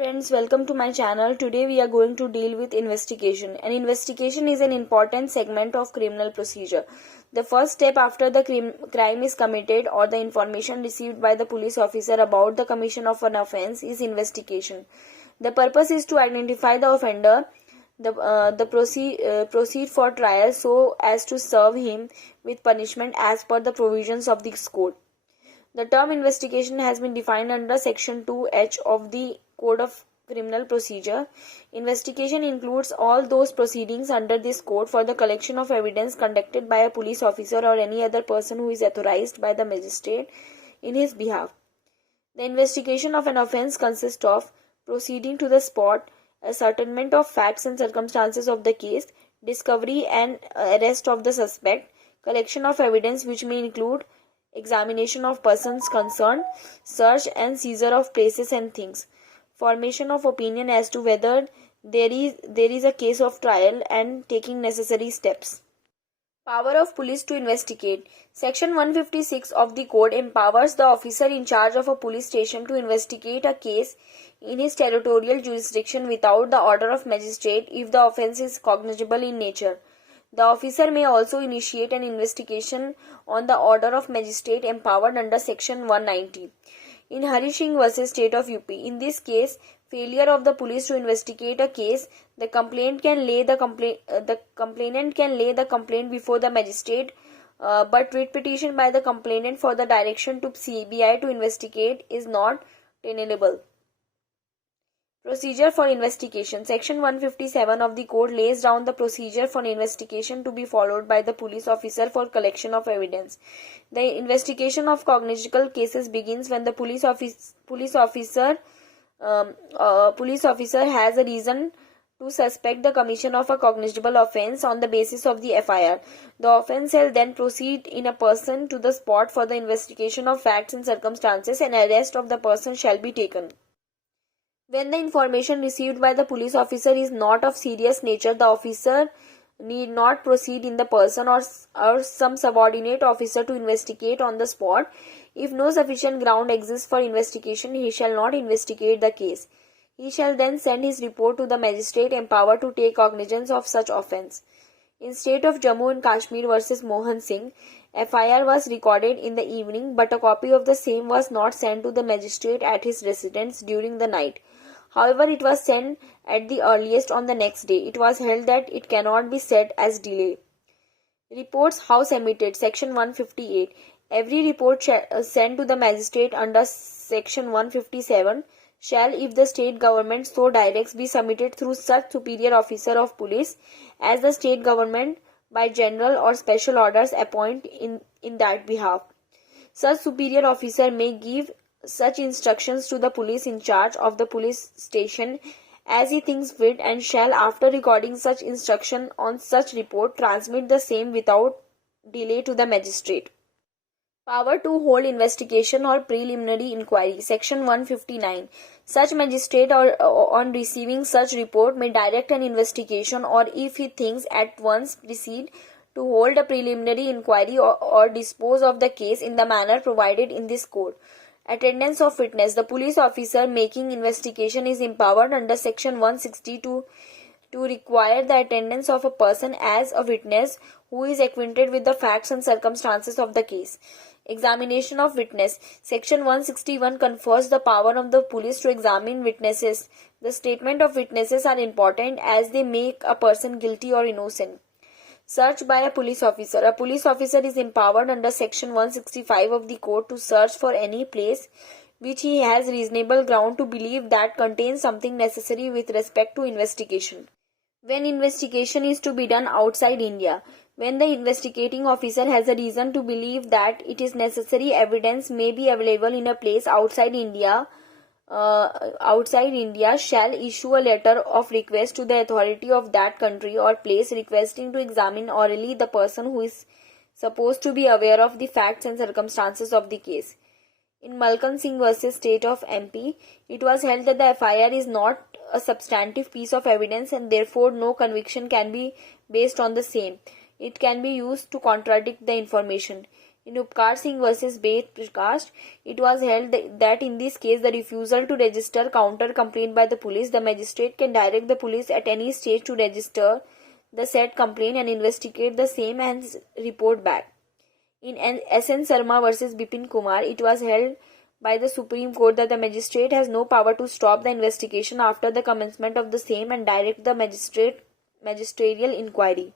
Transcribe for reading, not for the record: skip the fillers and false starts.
Friends, welcome to my channel. Today we are going to deal with investigation. An investigation is an important segment of criminal procedure. The first step after the crime is committed or the information received by the police officer about the commission of an offense is investigation. The purpose is to identify the offender, proceed for trial so as to serve him with punishment as per the provisions of this code. The term investigation has been defined under Section 2H of the Code of Criminal Procedure. Investigation includes all those proceedings under this code for the collection of evidence conducted by a police officer or any other person who is authorized by the magistrate in his behalf. The investigation of an offence consists of proceeding to the spot, ascertainment of facts and circumstances of the case, discovery and arrest of the suspect, collection of evidence which may include examination of persons concerned, search and seizure of places and things, formation of opinion as to whether there is a case of trial, and taking necessary steps. Power of police to investigate. Section 156 of the code empowers the officer in charge of a police station to investigate a case in his territorial jurisdiction without the order of magistrate if the offence is cognizable in nature. The officer may also initiate an investigation on the order of magistrate empowered under Section 190. In Hari Singh vs. State of UP, in this case, failure of the police to investigate a case, the complainant can lay the complaint before the magistrate, but writ petition by the complainant for the direction to CBI to investigate is not tenable. Procedure for investigation. Section 157 of the code lays down the procedure for investigation to be followed by the police officer for collection of evidence. The investigation of cognizable cases begins when the police officer has a reason to suspect the commission of a cognizable offence on the basis of the FIR. The offence shall then proceed in a person to the spot for the investigation of facts and circumstances, and arrest of the person shall be taken. When the information received by the police officer is not of serious nature, the officer need not proceed in the person or some subordinate officer to investigate on the spot. If no sufficient ground exists for investigation, he shall not investigate the case. He shall then send his report to the magistrate empowered to take cognizance of such offence. In state of Jammu and Kashmir vs. Mohan Singh, FIR was recorded in the evening, but a copy of the same was not sent to the magistrate at his residence during the night. However, it was sent at the earliest on the next day. It was held that it cannot be said as delay. Reports House emitted. Section 158. Every report sent to the magistrate under Section 157 shall, if the state government so directs, be submitted through such superior officer of police as the state government by general or special orders appoint in that behalf. Such superior officer may give such instructions to the police in charge of the police station as he thinks fit, and shall, after recording such instruction on such report, transmit the same without delay to the magistrate. Power to hold investigation or preliminary inquiry. Section 159. Such magistrate on receiving such report may direct an investigation, or if he thinks at once proceed to hold a preliminary inquiry or dispose of the case in the manner provided in this code. Attendance of witness. The police officer making investigation is empowered under Section 160 to require the attendance of a person as a witness who is acquainted with the facts and circumstances of the case. Examination of witness. Section 161 confers the power of the police to examine witnesses. The statement of witnesses are important as they make a person guilty or innocent. Search by a police officer. A police officer is empowered under Section 165 of the code to search for any place which he has reasonable ground to believe that contains something necessary with respect to investigation. When investigation is to be done outside India. When the investigating officer has a reason to believe that it is necessary evidence may be available in a place outside India, shall issue a letter of request to the authority of that country or place requesting to examine orally the person who is supposed to be aware of the facts and circumstances of the case. In Malkan Singh vs. State of MP, it was held that the FIR is not a substantive piece of evidence and therefore no conviction can be based on the same. It can be used to contradict the information. In Upkar Singh versus Beth Prakash, it was held that in this case, the refusal to register counter complaint by the police, the magistrate can direct the police at any stage to register the said complaint and investigate the same and report back. In S.N. Sarma versus Bipin Kumar, it was held by the Supreme Court that the magistrate has no power to stop the investigation after the commencement of the same and direct the magisterial inquiry.